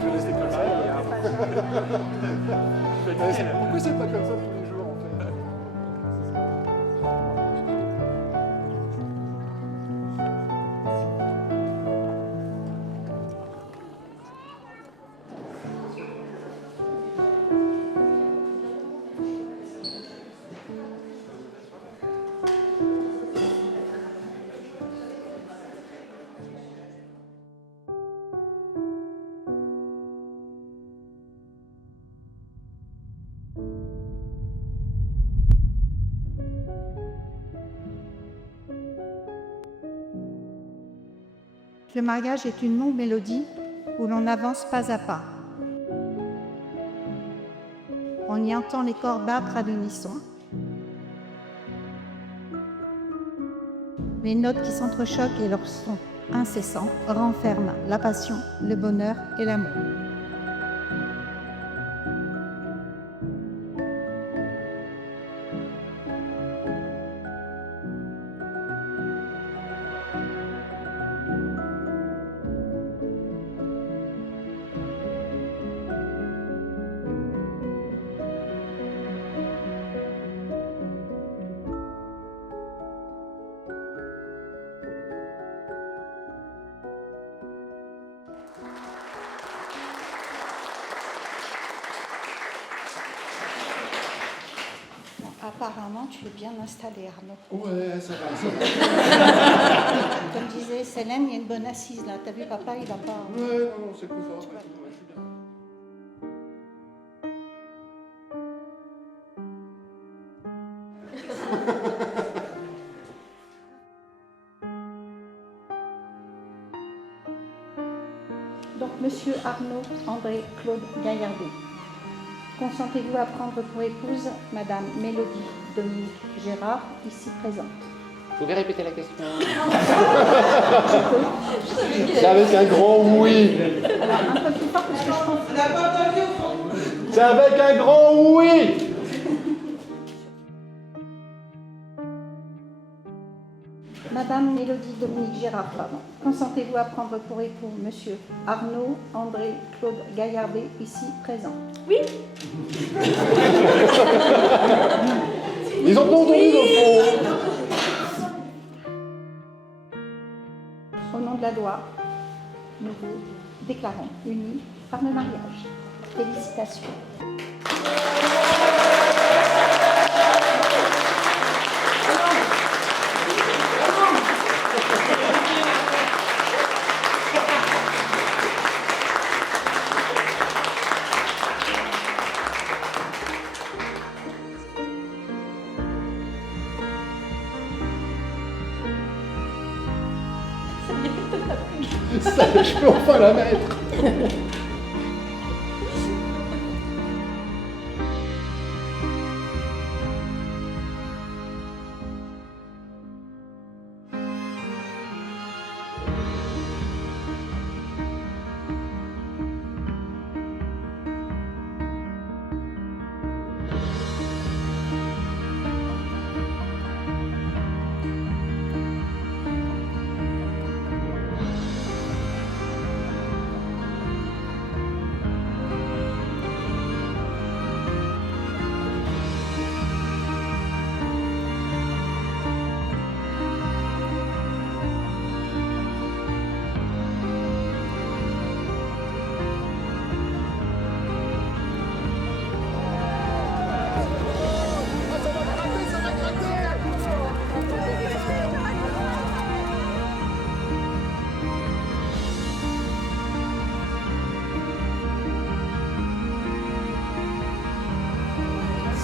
Je vais rester comme ça. Pourquoi c'est pas comme ça tous les jours en fait? Le mariage est une longue mélodie où l'on avance pas à pas. On y entend les corps battre à l'unisson, les notes qui s'entrechoquent et leur son incessant renferment la passion, le bonheur et l'amour. Apparemment, tu es bien installé, Arnaud. Ouais, ça va, ça va. Comme disait Célène, il y a une bonne assise là. T'as vu, papa, il n'a pas... Ouais, non, c'est plus fort. Ouais, je suis bien. Donc, monsieur Arnaud André Claude Gaillardet, consentez-vous à prendre pour épouse madame Mélodie Dominique Gérard, ici présente? Vous pouvez répéter la question? C'est avec un grand oui. Alors, un peu plus fort parce que je pense... C'est avec un grand oui. Madame Mélodie Dominique Gérard, pardon. Consentez-vous à prendre pour époux monsieur Arnaud André Claude Gaillardet, ici présent? Oui. Ils ont entendu au fond. Au nom de la loi, nous vous déclarons unis par le mariage. Félicitations. Ça, je peux enfin la mettre.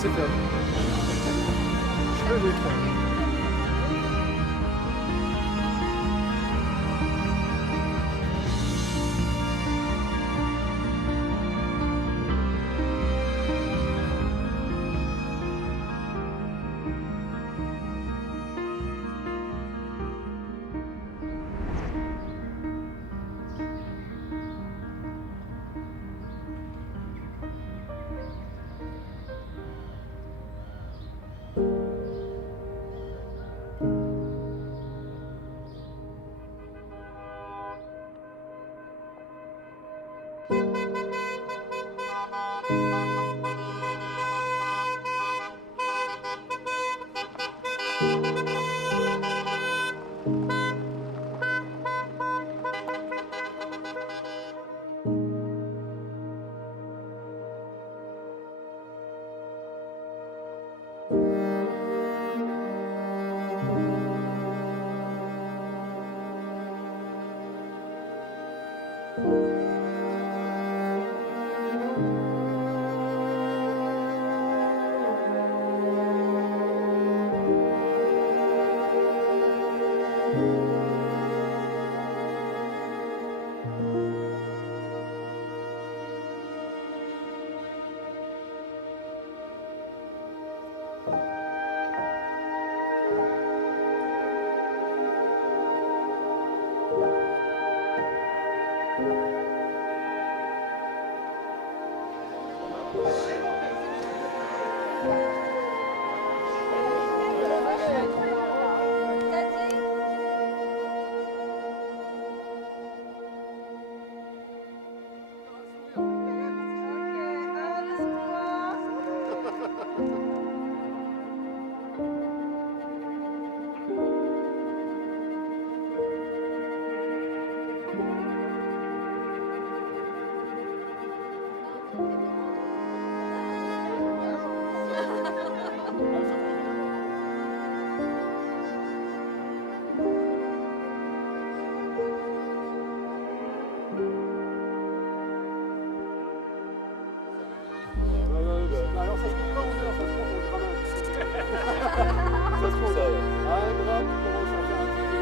C'est fait. Je l'ai fait. Alors ça se trouve pas 11 heures, ça se trouve on le ramène. Ça se trouve ça. Ah grave, tu commences à faire un petit peu.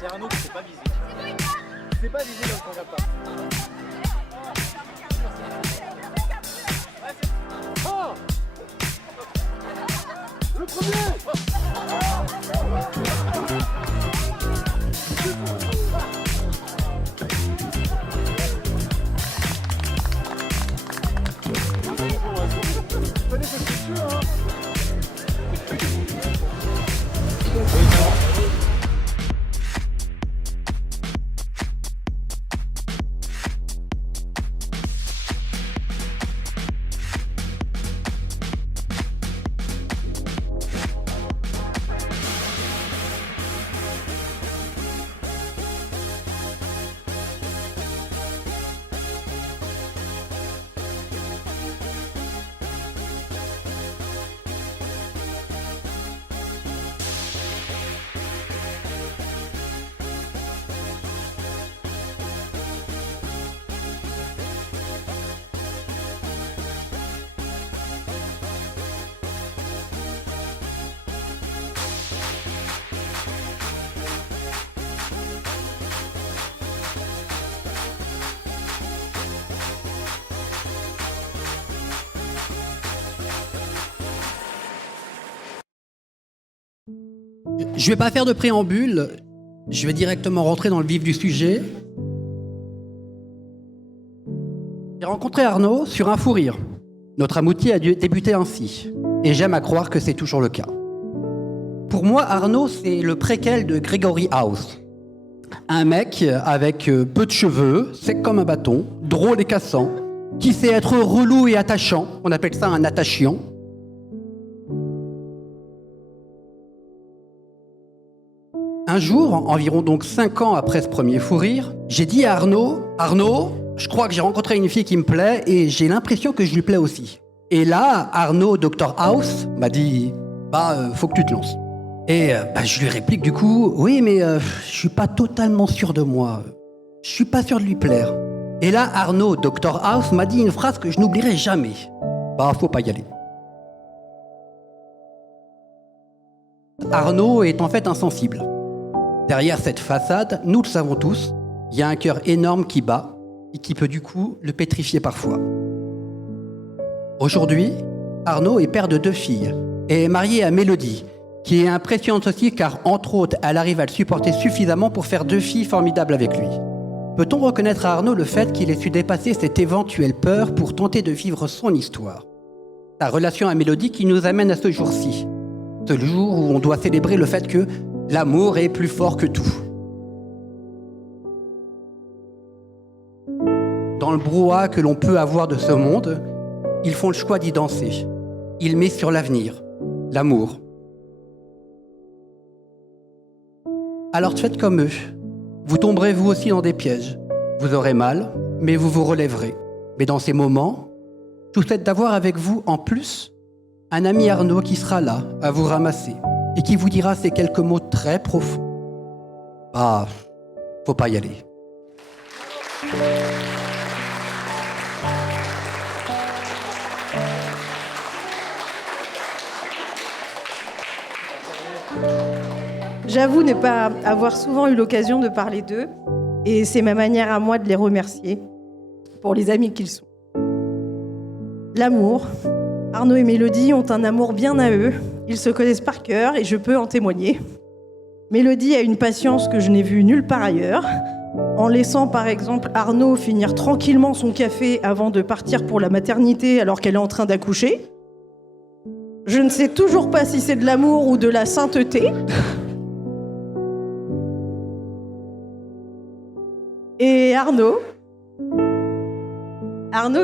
C'est Arnaud qui ne s'est pas visé. Il ne s'est pas visé donc on ne regarde pas. Ah le premier. Allez, ça c'est sûr, hein. Je vais pas faire de préambule, je vais directement rentrer dans le vif du sujet. J'ai rencontré Arnaud sur un fou rire. Notre amitié a dû débuter ainsi, et j'aime à croire que c'est toujours le cas. Pour moi, Arnaud, c'est le préquel de Gregory House. Un mec avec peu de cheveux, sec comme un bâton, drôle et cassant, qui sait être relou et attachant, on appelle ça un attachiant. Un jour, environ donc 5 ans après ce premier fou rire, j'ai dit à Arnaud, je crois que j'ai rencontré une fille qui me plaît et j'ai l'impression que je lui plais aussi. Et là, Arnaud, Dr House, m'a dit, faut que tu te lances. Et je lui réplique du coup, oui, mais je suis pas totalement sûr de moi. Je suis pas sûr de lui plaire. Et là, Arnaud, Dr House, m'a dit une phrase que je n'oublierai jamais. Faut pas y aller. Arnaud est en fait insensible. Derrière cette façade, nous le savons tous, il y a un cœur énorme qui bat et qui peut du coup le pétrifier parfois. Aujourd'hui, Arnaud est père de 2 filles et est marié à Mélodie, qui est impressionnante aussi car, entre autres, elle arrive à le supporter suffisamment pour faire 2 filles formidables avec lui. Peut-on reconnaître à Arnaud le fait qu'il ait su dépasser cette éventuelle peur pour tenter de vivre son histoire? Sa relation à Mélodie qui nous amène à ce jour-ci. Ce jour où on doit célébrer le fait que l'amour est plus fort que tout. Dans le brouhaha que l'on peut avoir de ce monde, ils font le choix d'y danser. Ils misent sur l'avenir, l'amour. Alors faites comme eux. Vous tomberez vous aussi dans des pièges. Vous aurez mal, mais vous vous relèverez. Mais dans ces moments, je vous souhaite d'avoir avec vous, en plus, un ami Arnaud qui sera là, à vous ramasser, et qui vous dira ces quelques mots très profonds. Faut pas y aller. J'avoue ne pas avoir souvent eu l'occasion de parler d'eux, et c'est ma manière à moi de les remercier pour les amis qu'ils sont. L'amour. Arnaud et Mélodie ont un amour bien à eux. Ils se connaissent par cœur et je peux en témoigner. Mélodie a une patience que je n'ai vue nulle part ailleurs. En laissant par exemple Arnaud finir tranquillement son café avant de partir pour la maternité alors qu'elle est en train d'accoucher. Je ne sais toujours pas si c'est de l'amour ou de la sainteté. Et Arnaud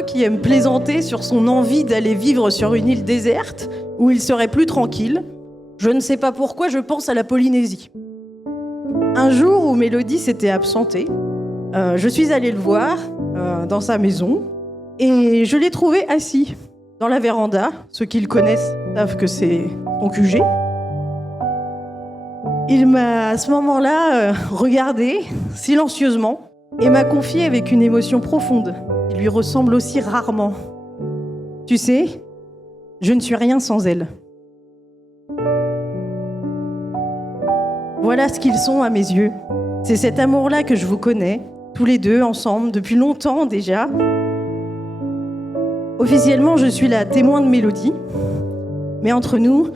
qui aime plaisanter sur son envie d'aller vivre sur une île déserte où il serait plus tranquille. Je ne sais pas pourquoi je pense à la Polynésie. Un jour où Mélodie s'était absentée, je suis allée le voir dans sa maison et je l'ai trouvé assis dans la véranda. Ceux qui le connaissent savent que c'est son QG. Il m'a à ce moment-là regardé silencieusement et m'a confié avec une émotion profonde. Il lui ressemble aussi rarement. Tu sais, je ne suis rien sans elle. Voilà ce qu'ils sont à mes yeux. C'est cet amour-là que je vous connais, tous les deux ensemble, depuis longtemps déjà. Officiellement, je suis la témoin de Mélodie, mais entre nous,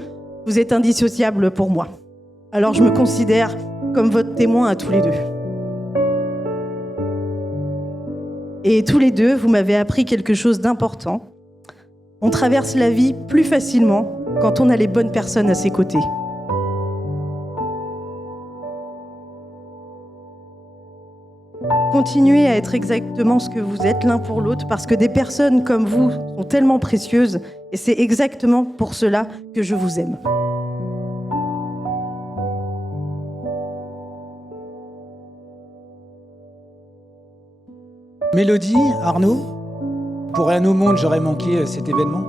vous êtes indissociables pour moi. Alors je me considère comme votre témoin à tous les deux. Et tous les deux, vous m'avez appris quelque chose d'important. On traverse la vie plus facilement quand on a les bonnes personnes à ses côtés. Continuez à être exactement ce que vous êtes l'un pour l'autre, parce que des personnes comme vous sont tellement précieuses, et c'est exactement pour cela que je vous aime. Mélodie, Arnaud, pour rien au monde, j'aurais manqué cet événement.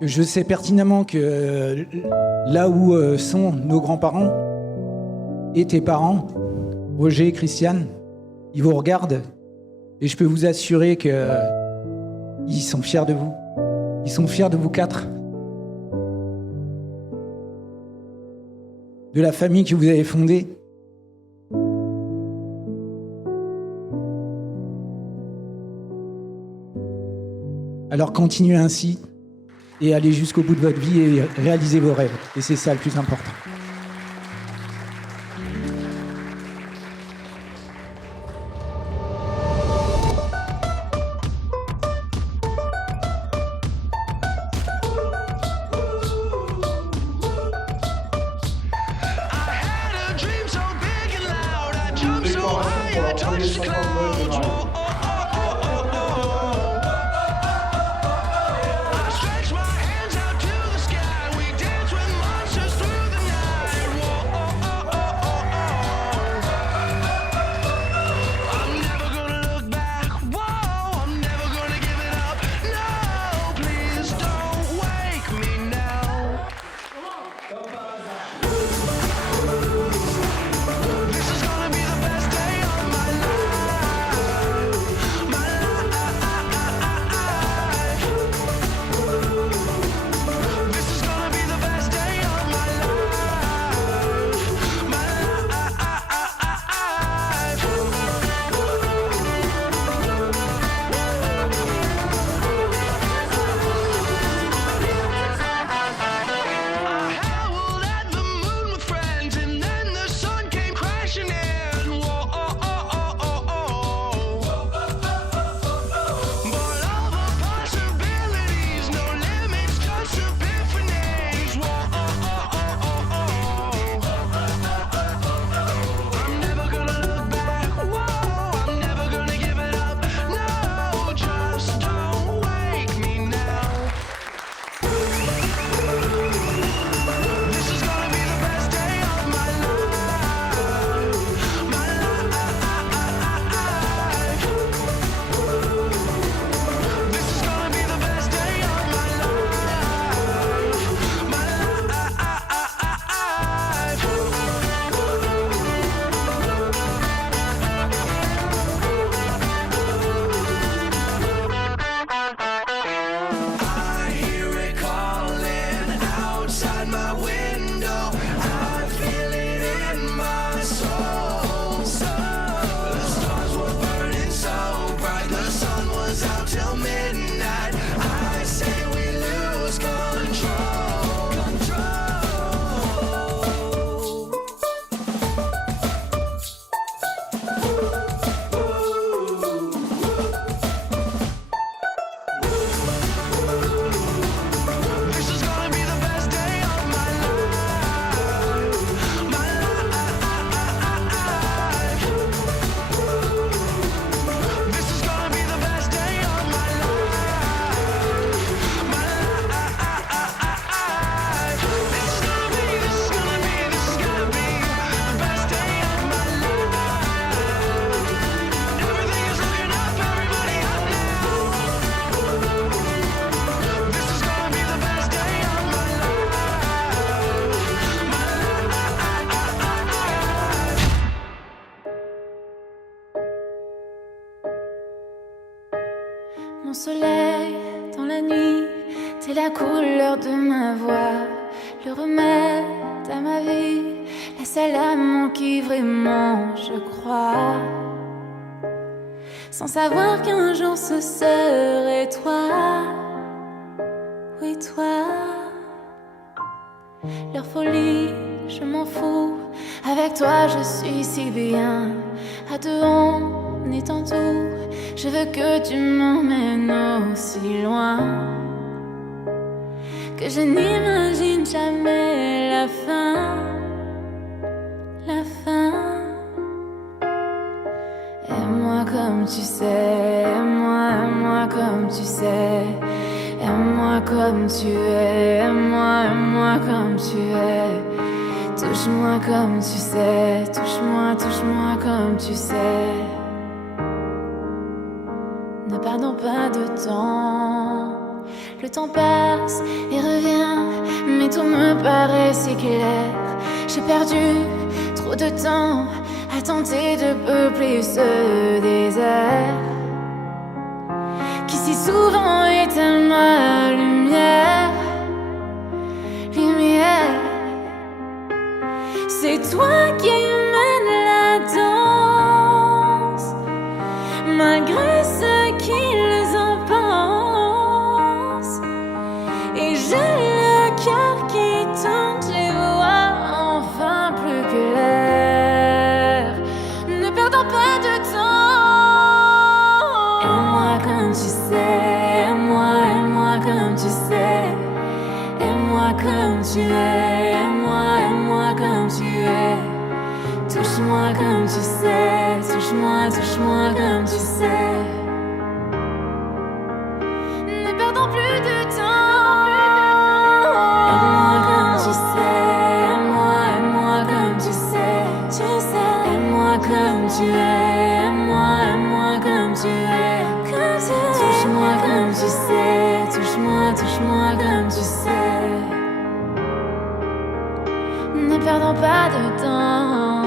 Je sais pertinemment que là où sont nos grands-parents et tes parents, Roger et Christiane, ils vous regardent et je peux vous assurer qu'ils sont fiers de vous. Ils sont fiers de vous 4. De la famille que vous avez fondée. Alors continuez ainsi. et aller jusqu'au bout de votre vie et réaliser vos rêves. Et c'est ça le plus important. Mon soleil dans la nuit, t'es la couleur de ma voix, le remède à ma vie, la seule âme qui vraiment je crois. Sans savoir qu'un jour ce serait toi, oui toi. Leur folie, je m'en fous, avec toi je suis si bien. À deux on est en tout, je veux que tu m'emmènes aussi loin, que je n'imagine jamais la fin, la fin. Aime-moi comme tu sais, aime-moi comme tu sais, aime-moi comme tu es, aime-moi comme tu es. Touche-moi comme tu sais, touche-moi comme tu sais. Ne perdons pas de temps, le temps passe et revient, mais tout me paraît si clair. J'ai perdu trop de temps à tenter de peupler ce désert qui si souvent éteint ma lumière, lumière. C'est toi qui mènes la danse, malgré ce qu'ils en pensent. Et sais. Touche-moi comme tu sais. Ne perdons plus de temps. Aime-moi comme tu sais. Aime-moi comme tu sais. Aime-moi comme tu es. Aime-moi comme tu es. Touche-moi comme tu sais. Touche-moi comme tu sais. Ne perdons pas de temps.